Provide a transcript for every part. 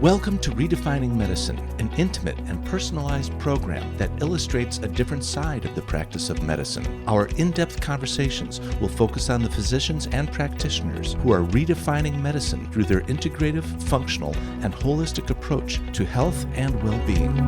Welcome to Redefining Medicine, an intimate and personalized program that illustrates a different side of the practice of medicine. Our in-depth conversations will focus on the physicians and practitioners who are redefining medicine through their integrative, functional, and holistic approach to health and well-being.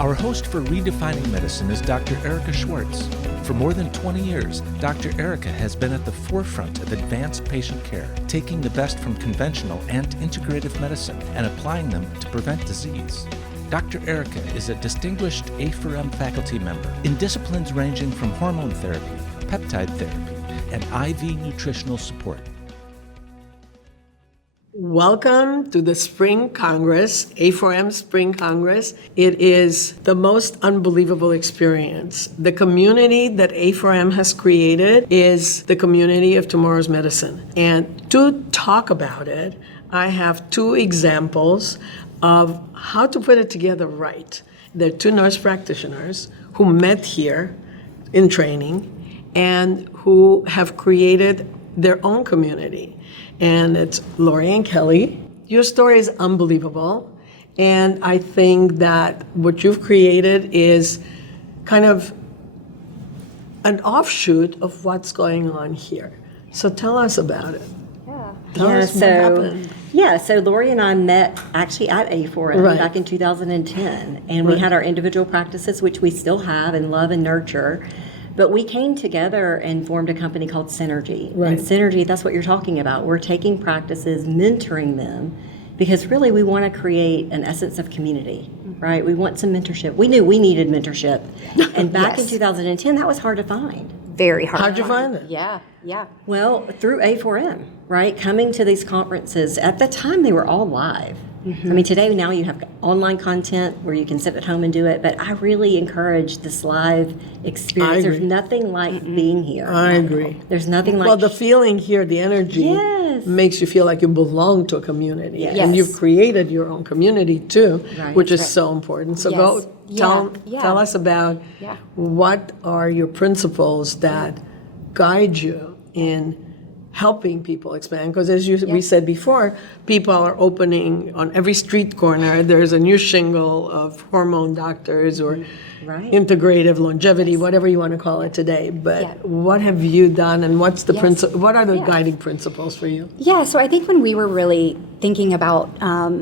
Our host for Redefining Medicine is Dr. Erica Schwartz. For more than 20 years, Dr. Erica has been at the forefront of advanced patient care, taking the best from conventional and integrative medicine and applying them to prevent disease. Dr. Erica is a distinguished A4M faculty member in disciplines ranging from hormone therapy, peptide therapy, and IV nutritional support. Welcome to the Spring Congress, A4M Spring Congress. It is the most unbelievable experience. The community that A4M has created is the community of tomorrow's medicine. And to talk about it, I have two examples of how to put it together right. They're two nurse practitioners who met here in training and who have created their own community. And it's Lori and Kelly. Your story is unbelievable. And I think that what you've created is kind of an offshoot of what's going on here. So tell us about it. Tell us what happened. So Lori and I met actually at A4M back in 2010. And we had our individual practices, which we still have and love and nurture. But we came together and formed a company called Synergee. Right. And Synergee, that's what you're talking about. We're taking practices, mentoring them, because really we want to create an essence of community, right? We want some mentorship. We knew we needed mentorship. And back in 2010, that was hard to find. Very hard. How'd you find it? Yeah. Well, through A4M, right? Coming to these conferences, at the time they were all live. I mean, today now you have online content where you can sit at home and do it, but I really encourage this live experience. There's nothing like being here. I agree. There's nothing like... Well, the feeling here, the energy, makes you feel like you belong to a community. Yes. And you've created your own community too, which is so important. So tell us about what are your principles that guide you in helping people expand, because as we said before, people are opening on every street corner. There's a new shingle of hormone doctors or integrative longevity, whatever you want to call it today. But what have you done, and what's the what are the guiding principles for you? Yeah, so I think when we were really thinking about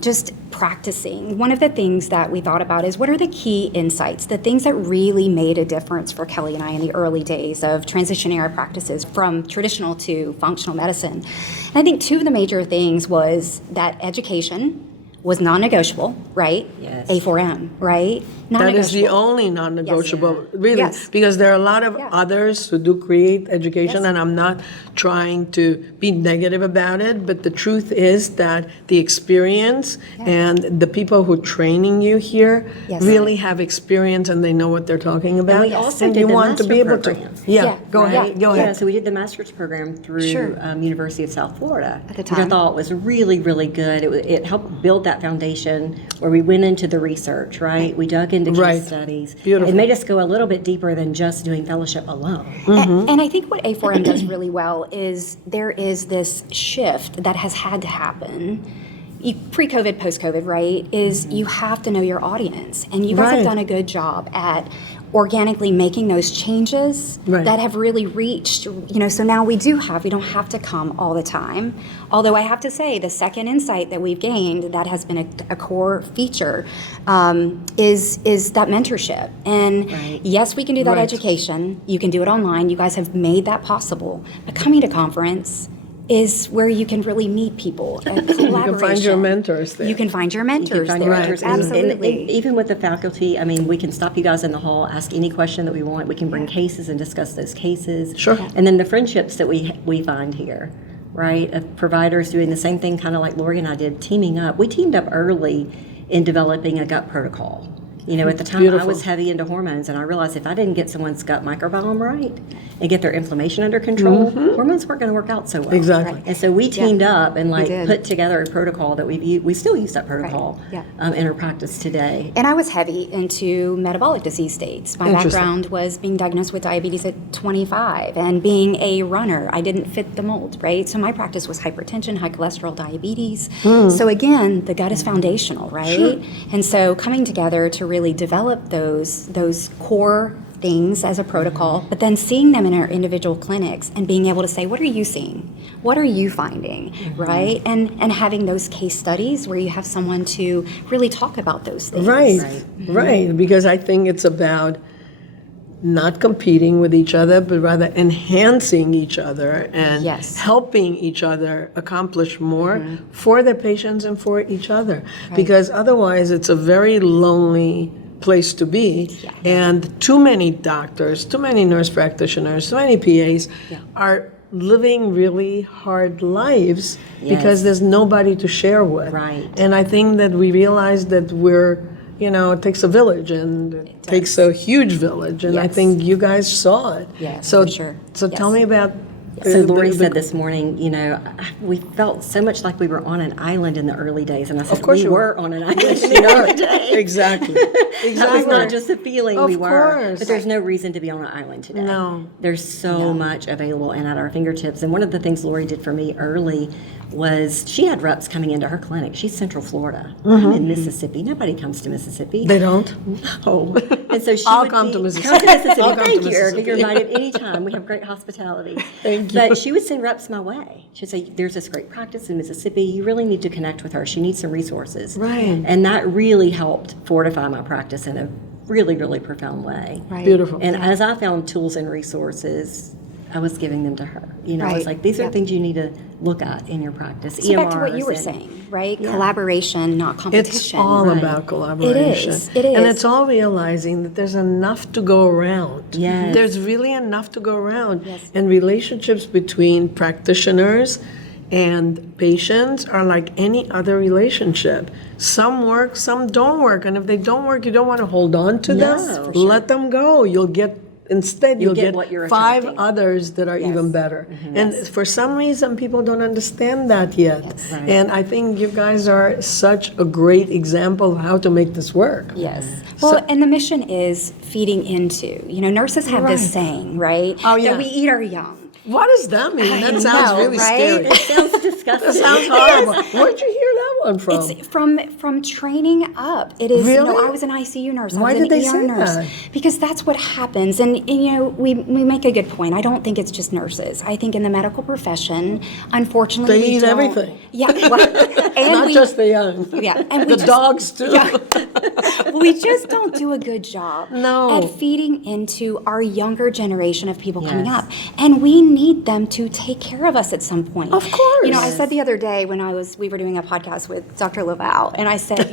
just practicing, one of the things that we thought about is what are the key insights, the things that really made a difference for Kelly and I in the early days of transitioning our practices from traditional to functional medicine. And I think two of the major things was that education was non-negotiable, right? Yes. A4M, right? That is the only non-negotiable, really, because there are a lot of others who do create education, and I'm not trying to be negative about it, but the truth is that the experience and the people who are training you here really have experience and they know what they're talking about. And we also and did you the want master to be able program. to. Go ahead. Yeah, so we did the master's program through University of South Florida. At the time. Which I thought was really, really good. It helped build that foundation where we went into the research, right? We dug into case studies. Beautiful. It made us go a little bit deeper than just doing fellowship alone. And I think what A4M does really well is there is this shift that has had to happen. Pre-COVID, post-COVID, right, is you have to know your audience. And you guys have done a good job at organically making those changes that have really reached, so now we don't have to come all the time. Although I have to say, the second insight that we've gained that has been a core feature is that mentorship. And yes, we can do that education. You can do it online. You guys have made that possible. But coming to conference is where you can really meet people. Collaboration. You can find your mentors there. You can find your mentors there. Absolutely. And even with the faculty, I mean, we can stop you guys in the hall, ask any question that we want. We can bring cases and discuss those cases. Sure. And then the friendships that we find here, right, of providers doing the same thing, kind of like Lori and I did, teaming up. We teamed up early in developing a gut protocol. You know, at the time I was heavy into hormones, and I realized if I didn't get someone's gut microbiome right and get their inflammation under control, hormones weren't going to work out so well. Exactly. And so we teamed up and did. put together a protocol that we still use that protocol in our practice today. And I was heavy into metabolic disease states. My background was being diagnosed with diabetes at 25 and being a runner. I didn't fit the mold, right? So my practice was hypertension, high cholesterol, diabetes. So again, the gut is foundational, right? And so coming together to really develop those core things as a protocol, but then seeing them in our individual clinics and being able to say, what are you seeing? What are you finding, right? And having those case studies where you have someone to really talk about those things. Right. Because I think it's about not competing with each other, but rather enhancing each other and helping each other accomplish more for the patients and for each other. Because otherwise it's a very lonely place to be, and too many doctors, too many nurse practitioners, too many PAs are living really hard lives because there's nobody to share with. Right. And I think that we realize that it takes a village, and it takes a huge village, and I think you guys saw it. Yes, so, for sure. So tell me about. So Lori said this morning, we felt so much like we were on an island in the early days, and I said, we were on an island in the early days. Exactly. That was not just a feeling we were. course. But there's no reason to be on an island today. No. There's so much available and at our fingertips. And one of the things Lori did for me early was she had reps coming into her clinic. She's Central Florida. I'm in Mississippi. Nobody comes to Mississippi. They don't? No. And so she I'll come to Mississippi. Come to Mississippi. I'll come Thank to you, Erica. Mississippi. You're invited anytime. We have great hospitality. Thank you. But she would send reps my way. She'd say, there's this great practice in Mississippi. You really need to connect with her. She needs some resources. Right. And that really helped fortify my practice in a really, really profound way. Right. Beautiful. And as I found tools and resources, I was giving them to her. I was Right. like, these are things you need to look at in your practice. So back to what you were EMRs saying, right? Collaboration, not competition. It's all about collaboration. It is. And it's all realizing that there's enough to go around. Yes. There's really enough to go around. And relationships between practitioners and patients are like any other relationship. Some work, some don't work. And if they don't work, you don't want to hold on to them. for sure. Let them go. You'll get You'll get what you're 5 attracting. others that are even better. And for some reason, people don't understand that yet. Right. And I think you guys are such a great example of how to make this work. Yes. Well, and the mission is feeding into. Nurses have this saying, right? Oh, yeah. That we eat our young. What does that mean? That sounds know, really right? scary. It sounds disgusting. That sounds horrible. Where'd you hear that one from? It's from training up. It is. Really? I was an ICU nurse. Why I was did an they ER say nurse. that? Because that's what happens. And we make a good point. I don't think it's just nurses. I think in the medical profession, unfortunately, They we eat don't- everything. Yeah. Well, and Not just the young. Yeah, and we the just- dogs too. Yeah. We just don't do a good job No. at feeding into our younger generation of people coming Yes. up. And we need them to take care of us at some point. Of course. I said the other day when we were doing a podcast with Dr. Laval, and I said,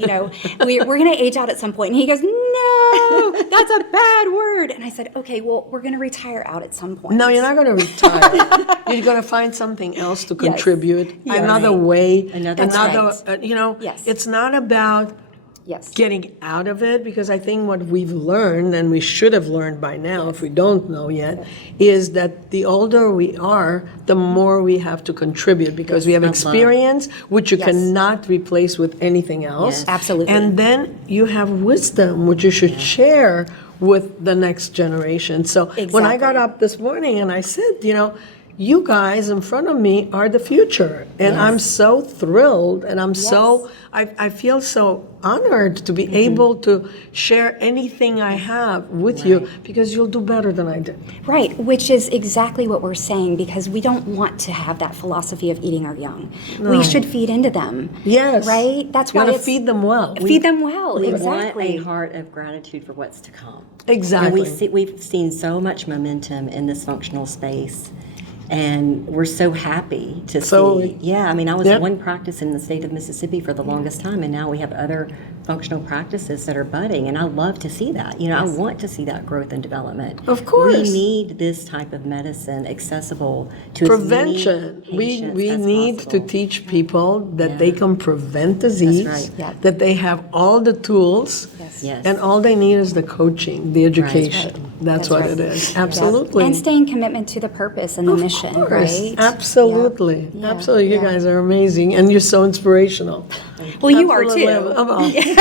we're going to age out at some point. And he goes, no, that's a bad word. And I said, okay, well, we're going to retire out at some point. No, you're not going to retire. You're going to find something else to contribute. Another way. Another Yes. It's not about Yes. getting out of it, because I think what we've learned, and we should have learned by now if we don't know yet, is that the older we are, the more we have to contribute, because we have experience, which you cannot replace with anything else. Yes. Absolutely. And then you have wisdom, which you should share with the next generation. So when I got Exactly. up this morning and I said, you guys in front of me are the future. And I'm so thrilled, and I feel so honored to be able to share anything I have with you, because you'll do better than I did. Right, which is exactly what we're saying, because we don't want to have that philosophy of eating our young. We should feed into them. Yes. Right? That's You why gotta it's feed them well. feed them well. We Exactly. want a heart of gratitude for what's to come. Exactly. And we've seen so much momentum in this functional space. And we're so happy to see. Yeah, I mean, I was one practice in the state of Mississippi for the longest time, and now we have other functional practices that are budding, and I love to see that. I want to see that growth and development. Of course. We need this type of medicine accessible to prevention. as many patients We as need to possible. teach people that they can prevent disease, right. Yeah. that they have all the tools, Yes. and all they need is the coaching, the education. That's That's what right. it is. Absolutely. And staying commitment to the purpose and the mission, Of course. right? Absolutely. Yeah. Absolutely. You Yeah. guys are amazing, and you're so inspirational. Well, you are Absolutely. too.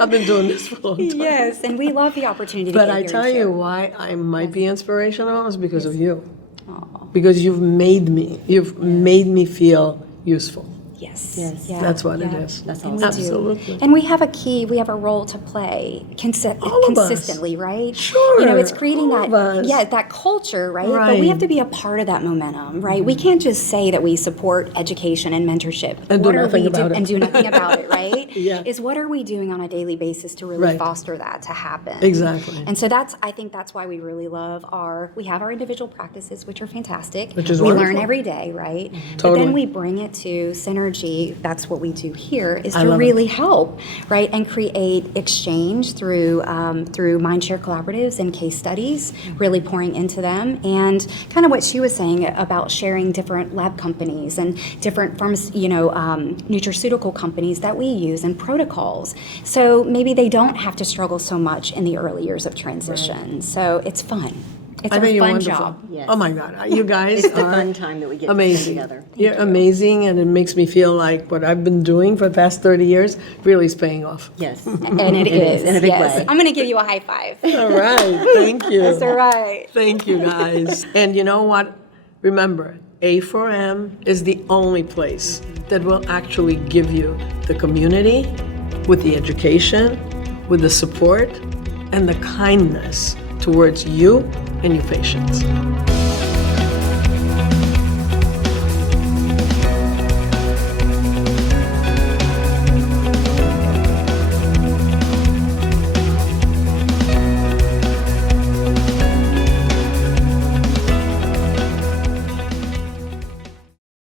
I've been doing this for a long time. Yes, and we love the opportunity to But get I here tell and you share. why I might be inspirational is because of you. Because you've made me. You've made me feel useful. Yes. Yes. Yeah. That's what it Yeah. is. That's And awesome. we do. Absolutely. And we have a role to play All of us. consistently, right? Sure, It's creating all of that, us. that culture, right? But Right. we have to be a part of that momentum, right? We can't just say that we support education and mentorship. And do What are nothing we about it. And do nothing about it, right? Yeah. Is what are we doing on a daily basis to really Right. foster that to happen? Exactly. And so I think that's why we really love we have our individual practices, which are fantastic. Which is we learn wonderful. every day, right? But Totally. then we bring it to Synergee. That's what we do here, is to love really help, right, and create exchange through Mindshare collaboratives and case studies, really pouring into them, and kind of what she was saying about sharing different lab companies and different nutraceutical companies that we use and protocols. So maybe they don't have to struggle so much in the early years of transition. So it's fun. It's I our think you're fun wonderful. job. Yes. Oh my God, you guys It's the are fun time that we get amazing. together. You're amazing, and it makes me feel like what I've been doing for the past 30 years really is paying off. Yes. And it is. in a big yes. way. I'm going to give you a high five. All right, thank you. That's all right. Thank you, guys. And you know what? Remember, A4M is the only place that will actually give you the community with the education, with the support, and the kindness towards you and your patients.